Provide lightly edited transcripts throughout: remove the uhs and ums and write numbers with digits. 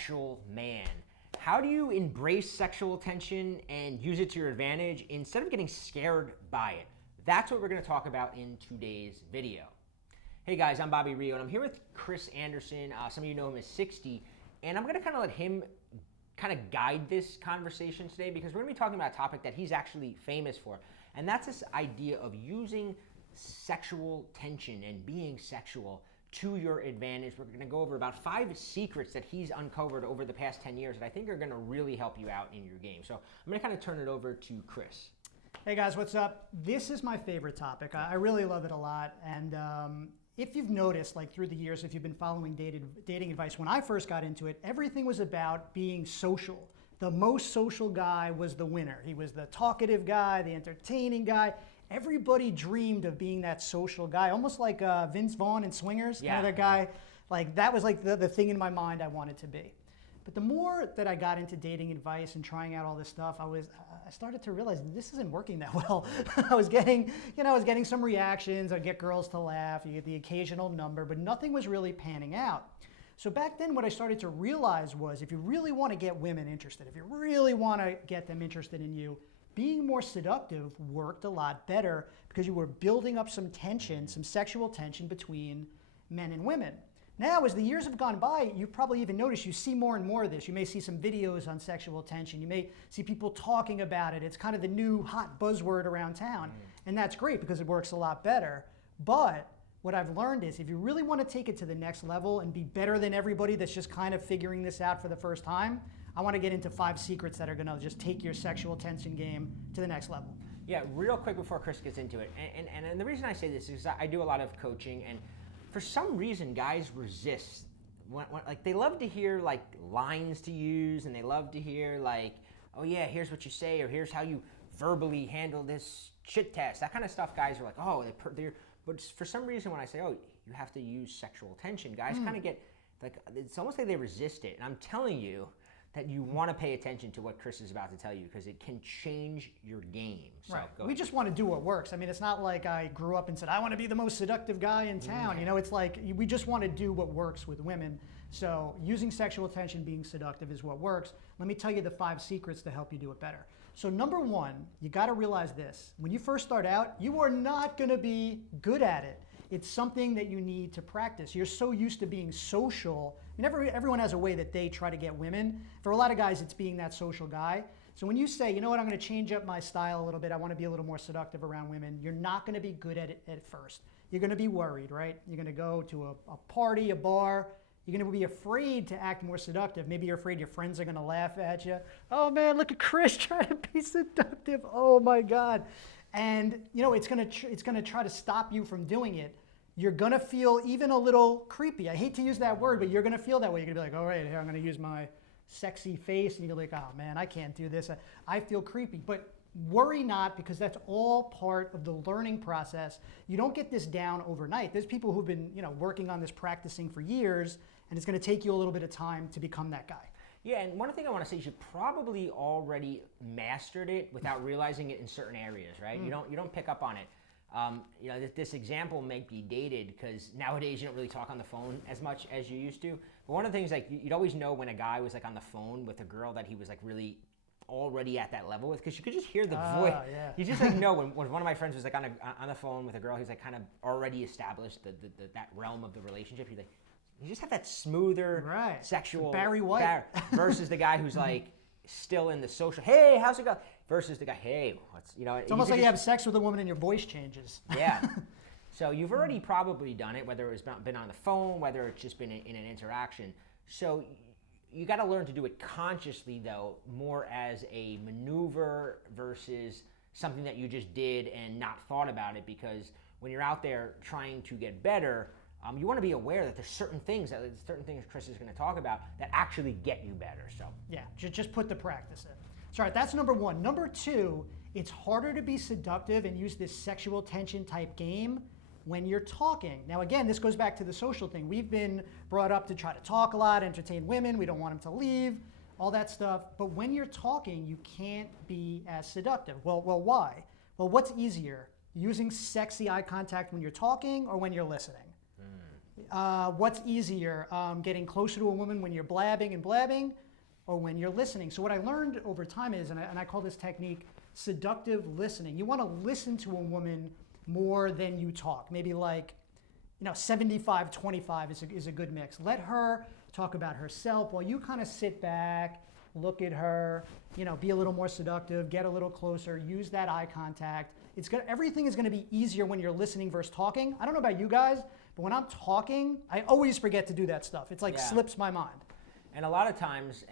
sexual man. How do you embrace sexual attention and use it to your advantage instead of getting scared by it? That's what we're going to talk about in today's video. Hey guys, I'm Bobby Rio and I'm here with Chris Anderson. Some of you know him as 60, and I'm going to kind of let him kind of guide this conversation today because we're going to be talking about a topic that he's actually famous for, and that's this idea of using sexual tension and being sexual to your advantage. We're going to go over about 5 secrets that he's uncovered over the past 10 years that I think are going to really help you out in your game. So I'm going to kind of turn it over to Chris. Hey guys, what's up? This is my favorite topic. I really love it a lot. And if you've noticed, like through the years, if you've been following dating advice, when I first got into it, everything was about being social. The most social guy was the winner. He was the talkative guy, the entertaining guy. Everybody dreamed of being that social guy, almost like Vince Vaughn in Swingers. Yeah. You know, that guy, like that was like the thing in my mind I wanted to be. But the more that I got into dating advice and trying out all this stuff, I started to realize this isn't working that well. I was getting some reactions. I'd get girls to laugh. You get the occasional number, but nothing was really panning out. So back then, what I started to realize was if you really want to get women interested, if you really want to get them interested in you, being more seductive worked a lot better because you were building up some tension, some sexual tension between men and women. Now, as the years have gone by, you've probably even noticed you see more and more of this. You may see some videos on sexual tension. You may see people talking about it. It's kind of the new hot buzzword around town. And that's great because it works a lot better. But what I've learned is if you really want to take it to the next level and be better than everybody that's just kind of figuring this out for the first time, I want to get into 5 secrets that are going to just take your sexual tension game to the next level. Yeah, real quick before Chris gets into it. And the reason I say this is I do a lot of coaching, and for some reason guys resist. Like they love to hear like lines to use, and they love to hear like, oh yeah, here's what you say, or here's how you verbally handle this shit test. That kind of stuff guys are like, oh, but for some reason when I say, oh, you have to use sexual tension, guys kind of get like, it's almost like they resist it. And I'm telling you that you want to pay attention to what Chris is about to tell you because it can change your game. So, right. We just want to do what works. I mean, it's not like I grew up and said, I want to be the most seductive guy in town. You know, it's like we just want to do what works with women. So using sexual tension, being seductive is what works. Let me tell you the 5 secrets to help you do it better. So number 1, you got to realize this. When you first start out, you are not going to be good at it. It's something that you need to practice. You're so used to being social. I mean, everyone has a way that they try to get women. For a lot of guys, it's being that social guy. So when you say, you know what, I'm going to change up my style a little bit. I want to be a little more seductive around women. You're not going to be good at it at first. You're going to be worried, right? You're going to go to a party, a bar. You're going to be afraid to act more seductive. Maybe you're afraid your friends are going to laugh at you. Oh man, look at Chris trying to be seductive. Oh my God. And you know, it's going to try to stop you from doing it. You're going to feel even a little creepy. I hate to use that word, but you're going to feel that way. You're going to be like, all right, here, I'm going to use my sexy face. And you're like, oh man, I can't do this. I feel creepy. But worry not, because that's all part of the learning process. You don't get this down overnight. There's people who've been, working on this, practicing for years, and it's going to take you a little bit of time to become that guy. Yeah, and one thing I want to say is you probably already mastered it without realizing it in certain areas, right? You don't pick up on it. This example may be dated because nowadays you don't really talk on the phone as much as you used to. But one of the things, like, you'd always know when a guy was like on the phone with a girl that he was like really already at that level with, because you could just hear the voice. Yeah. You just like know when one of my friends was like on the phone with a girl, he's like kind of already established that realm of the relationship. He's like, you just have that smoother sexual Barry White versus the guy who's like still in the social. Hey, how's it going? Versus the guy, hey, what's It's almost like you have sex with a woman and your voice changes. Yeah. So you've already probably done it, whether it's been on the phone, whether it's just been in an interaction. So you got to learn to do it consciously, though, more as a maneuver versus something that you just did and not thought about it. Because when you're out there trying to get better, you want to be aware that there's certain things Chris is going to talk about that actually get you better. So yeah, just put the practice in. So, all right, that's number 1. Number 2, it's harder to be seductive and use this sexual tension type game when you're talking. Now, again, this goes back to the social thing. We've been brought up to try to talk a lot, entertain women. We don't want them to leave, all that stuff. But when you're talking, you can't be as seductive. Well, why? Well, what's easier, using sexy eye contact when you're talking or when you're listening? what's easier, getting closer to a woman when you're blabbing and blabbing, or when you're listening? So what I learned over time is, and I call this technique seductive listening. You want to listen to a woman more than you talk. Maybe like, 75-25 is a good mix. Let her talk about herself while you kind of sit back, look at her, be a little more seductive, get a little closer, use that eye contact. Everything is going to be easier when you're listening versus talking. I don't know about you guys, but when I'm talking, I always forget to do that stuff. It's like slips my mind. And a lot of times,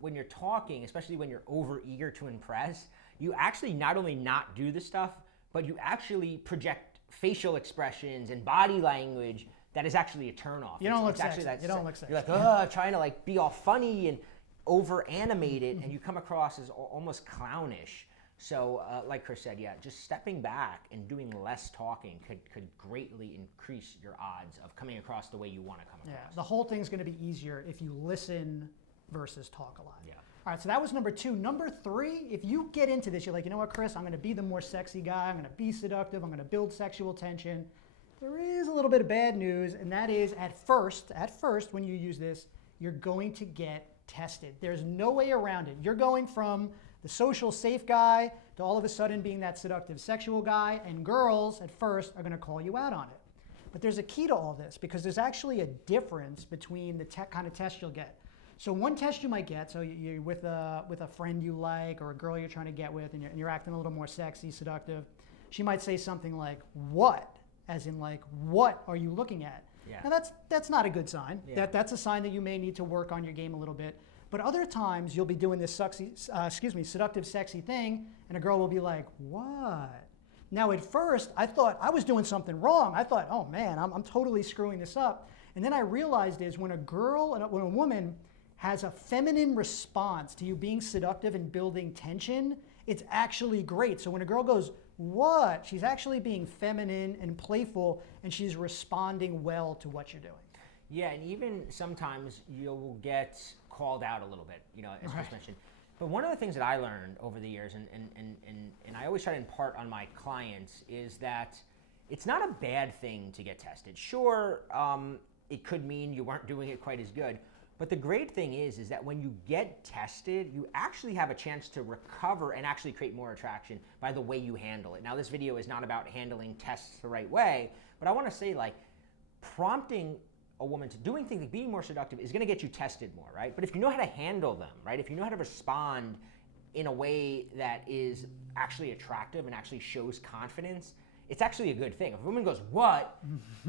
when you're talking, especially when you're over eager to impress, you actually not only not do the stuff, but you actually project facial expressions and body language that is actually a turnoff. You don't look sexy. You don't look sexy. You're like, trying to like be all funny and over animated, and you come across as almost clownish. So like Chris said, just stepping back and doing less talking could greatly increase your odds of coming across the way you want to come across. Yeah, the whole thing's going to be easier if you listen versus talk a lot. Yeah. All right, so that was number 2. Number 3, if you get into this, you're like, you know what, Chris, I'm going to be the more sexy guy. I'm going to be seductive. I'm going to build sexual tension. There is a little bit of bad news, and that is at first, when you use this, you're going to get tested. There's no way around it. You're going from the social safe guy to all of a sudden being that seductive sexual guy, and girls at first are going to call you out on it. But there's a key to all this, because there's actually a difference between the kind of test you'll get. So one test you might get, so you're with a friend you like or a girl you're trying to get with, and you're acting a little more sexy, seductive. She might say something like, "What?" As in like, "What are you looking at?" Yeah. Now that's not a good sign. Yeah. That's a sign that you may need to work on your game a little bit. But other times you'll be doing this seductive, sexy thing, and a girl will be like, "What?" Now at first I thought I was doing something wrong. I thought, "Oh man, I'm totally screwing this up." And then I realized is when a woman has a feminine response to you being seductive and building tension, it's actually great. So when a girl goes, "What?" she's actually being feminine and playful, and she's responding well to what you're doing. Yeah, and even sometimes you'll get called out a little bit, as Chris mentioned. But one of the things that I learned over the years, and I always try to impart on my clients, is that it's not a bad thing to get tested. Sure, it could mean you weren't doing it quite as good. But the great thing is that when you get tested, you actually have a chance to recover and actually create more attraction by the way you handle it. Now, this video is not about handling tests the right way, but I want to say, like, prompting a woman to doing things like being more seductive is going to get you tested more, right? But if you know how to handle them, right? If you know how to respond in a way that is actually attractive and actually shows confidence, it's actually a good thing. If a woman goes, "What?"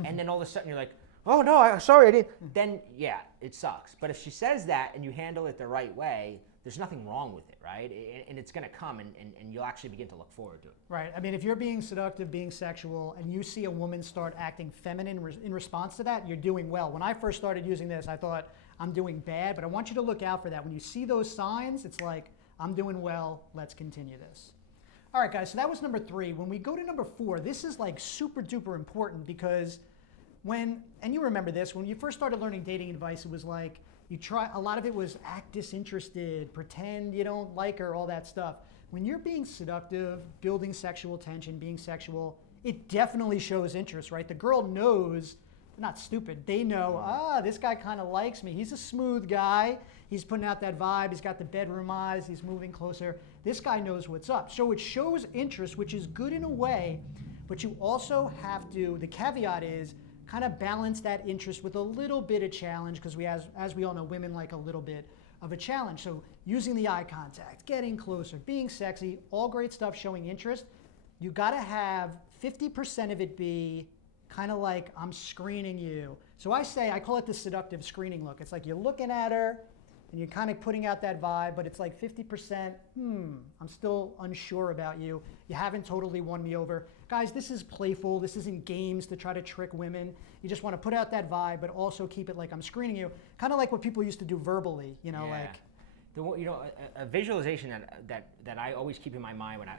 and then all of a sudden you're like, "Oh no, sorry, I didn't," then yeah, it sucks. But if she says that and you handle it the right way, there's nothing wrong with it, right? And it's going to come, and you'll actually begin to look forward to it. Right. I mean, if you're being seductive, being sexual, and you see a woman start acting feminine in response to that, you're doing well. When I first started using this, I thought, I'm doing bad, but I want you to look out for that. When you see those signs, it's like, I'm doing well, let's continue this. All right, guys, so that was number 3. When we go to number 4, this is like super duper important, because and you remember this, when you first started learning dating advice, it was like, a lot of it was act disinterested, pretend you don't like her, all that stuff. When you're being seductive, building sexual tension, being sexual, it definitely shows interest, right? The girl knows, they're not stupid, they know, this guy kind of likes me. He's a smooth guy. He's putting out that vibe. He's got the bedroom eyes. He's moving closer. This guy knows what's up. So it shows interest, which is good in a way, but you also have to, the caveat is, kind of balance that interest with a little bit of challenge, because as we all know, women like a little bit of a challenge. So using the eye contact, getting closer, being sexy, all great stuff, showing interest. You got to have 50% of it be kind of like, I'm screening you. So I call it the seductive screening look. It's like you're looking at her and you're kind of putting out that vibe, but it's like 50%, I'm still unsure about you. You haven't totally won me over. Guys, this is playful. This isn't games to try to trick women. You just want to put out that vibe, but also keep it like I'm screening you. Kind of like what people used to do verbally, like. A visualization that I always keep in my mind when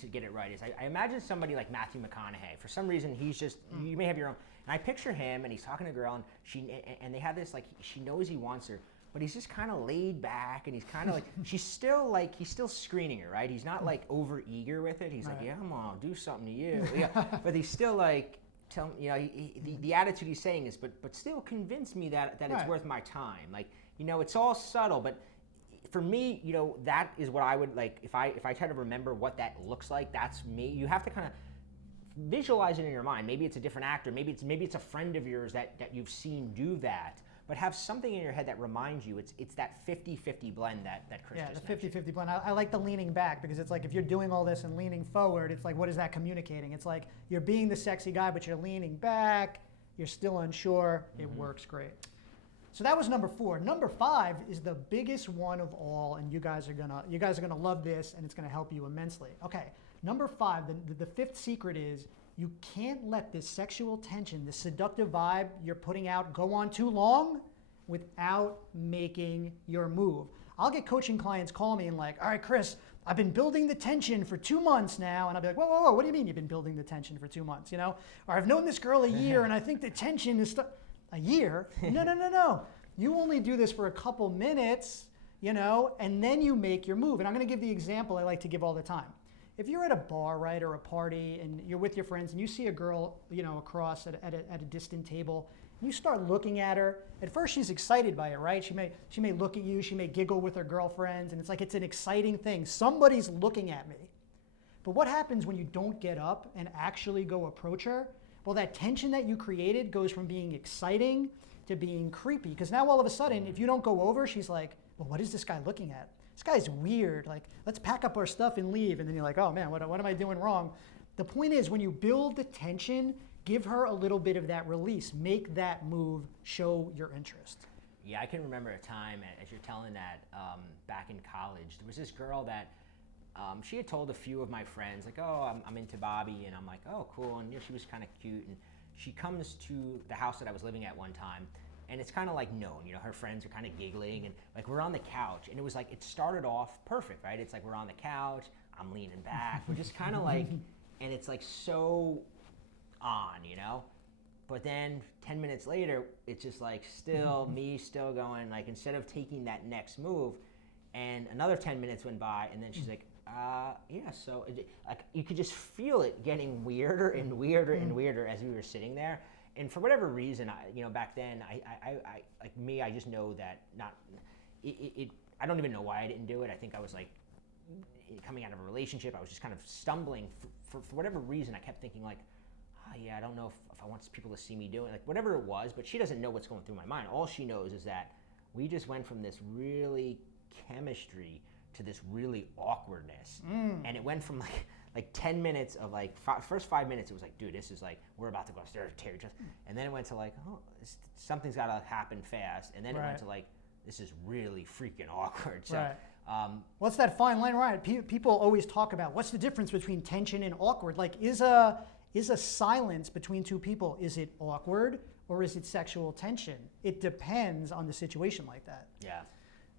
to get it right is I imagine somebody like Matthew McConaughey. For some reason, he's just, you may have your own, and I picture him and he's talking to a girl and they have this, like, she knows he wants her, but he's just kind of laid back and he's kind of like, he's still screening her, right? He's not like over eager with it. He's like, yeah, I'm gonna do something to you. Yeah. But he's still like, tell you know the attitude he's saying is, but still convince me that it's Right. worth my time. Like, you know, it's all subtle, but for me, you know, that is what I would like. If I try to remember what that looks like, that's me. You have to kind of visualize it in your mind. Maybe it's a different actor. Maybe it's a friend of yours that you've seen do that. But have something in your head that reminds you. It's that 50-50 blend that Chris Yeah, just the mentioned. 50-50 blend. I like the leaning back because it's like if you're doing all this and leaning forward, it's like, what is that communicating? It's like you're being the sexy guy, but you're leaning back. You're still unsure. It works great. So that was number 4. Number 5 is the biggest one of all, and you guys are gonna love this, and it's gonna help you immensely. Okay, number 5, the 5th secret is you can't let this sexual tension, this seductive vibe you're putting out go on too long without making your move. I'll get coaching clients call me and like, all right, Chris, I've been building the tension for 2 months now. And I'll be like, whoa, what do you mean you've been building the tension for 2 months, you know? Or I've known this girl a year and I think the tension is a year? No. You only do this for a couple minutes, you know, and then you make your move. And I'm gonna give the example I like to give all the time. If you're at a bar, right, or a party, and you're with your friends, and you see a girl, you know, across at a distant table, and you start looking at her. At first, she's excited by it, right? She may look at you, she may giggle with her girlfriends, and it's like it's an exciting thing. Somebody's looking at me. But what happens when you don't get up and actually go approach her? Well, that tension that you created goes from being exciting to being creepy. Because now all of a sudden, if you don't go over, she's like, well, what is this guy looking at? This guy's weird. Like, let's pack up our stuff and leave. And then you're like, oh man, what am I doing wrong? The point is, when you build the tension, give her a little bit of that release. Make that move, show your interest. Yeah, I can remember a time, as you're telling that, back in college, there was this girl that she had told a few of my friends, like, oh, I'm into Bobby, and I'm like, oh, cool, and you know, she was kind of cute, and she comes to the house that I was living at one time, and it's kind of like known, you know, her friends are kind of giggling, and like we're on the couch, and it was like, it started off perfect, right? It's like we're on the couch, I'm leaning back, we're just kind of like, and it's like so on, you know? But then 10 minutes later, it's just like me still going, like instead of taking that next move, and another 10 minutes went by, and then she's like, yeah, so like you could just feel it getting weirder and weirder and weirder as we were sitting there. And for whatever reason, you know, back then, I like me, I just know that I don't even know why I didn't do it. I think I was like coming out of a relationship. I was just kind of stumbling for whatever reason. I kept thinking like, oh yeah, I don't know if I want people to see me doing like whatever it was. But she doesn't know what's going through my mind. All she knows is that we just went from this really chemistry to this really awkwardness, and it went from like 10 minutes of like first 5 minutes it was like, dude, this is like we're about to go upstairs, tear each other, and then it went to like, oh, something's got to happen fast, and then it went to like, this is really freaking awkward. So what's that fine line, right? People always talk about what's the difference between tension and awkward. Like, is a silence between two people, is it awkward or is it sexual tension? It depends on the situation like that. Yeah.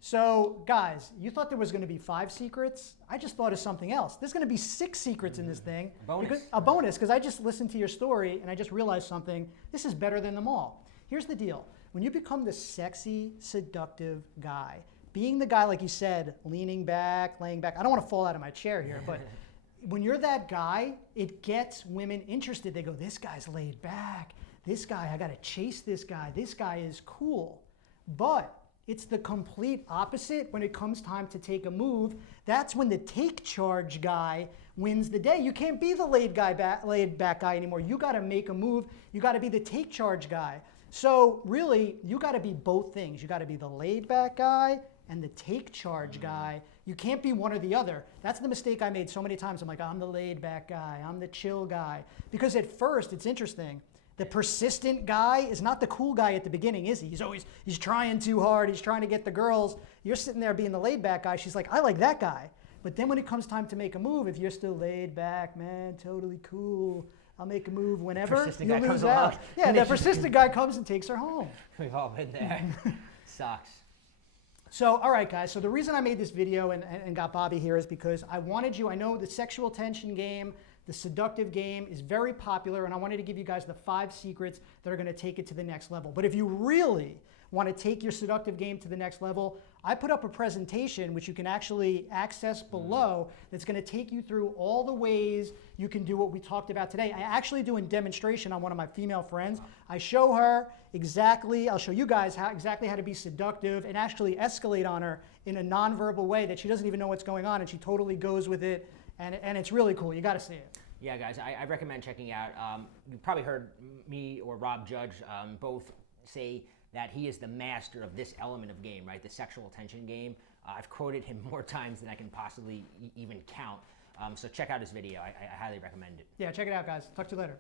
So guys, you thought there was going to be 5 secrets. I just thought of something else. There's going to be 6 secrets in this thing. A bonus, because I just listened to your story and I just realized something. This is better than them all. Here's the deal. When you become the sexy, seductive guy, being the guy, like you said, leaning back, laying back. I don't want to fall out of my chair here, but when you're that guy, it gets women interested. They go, this guy's laid back. This guy, I got to chase this guy. This guy is cool. But it's the complete opposite when it comes time to take a move. That's when the take charge guy wins the day. You can't be the laid back guy anymore. You got to make a move. You got to be the take charge guy. So really, you got to be both things. You got to be the laid back guy and the take charge guy. You can't be one or the other. That's the mistake I made so many times. I'm like, I'm the laid back guy. I'm the chill guy. Because at first, it's interesting. The persistent guy is not the cool guy at the beginning, is he? He's trying too hard. He's trying to get the girls. You're sitting there being the laid back guy. She's like, I like that guy. But then when it comes time to make a move, if you're still laid back, man, totally cool, I'll make a move whenever, you lose out. Yeah, the persistent guy comes and takes her home. We've all been there. Sucks. So, all right, guys. So the reason I made this video and got Bobby here is because I wanted you, I know the sexual tension game, the seductive game is very popular, and I wanted to give you guys the 5 secrets that are going to take it to the next level. But if you really want to take your seductive game to the next level, I put up a presentation which you can actually access below that's going to take you through all the ways you can do what we talked about today. I actually do a demonstration on one of my female friends. I show her exactly, I'll show you guys exactly how to be seductive and actually escalate on her in a nonverbal way that she doesn't even know what's going on, and she totally goes with it, and it's really cool. You got to see it. Yeah, guys, I recommend checking out. You've probably heard me or Rob Judge both say that he is the master of this element of game, right? The sexual tension game. I've quoted him more times than I can possibly even count. So check out his video. I highly recommend it. Yeah, check it out, guys. Talk to you later.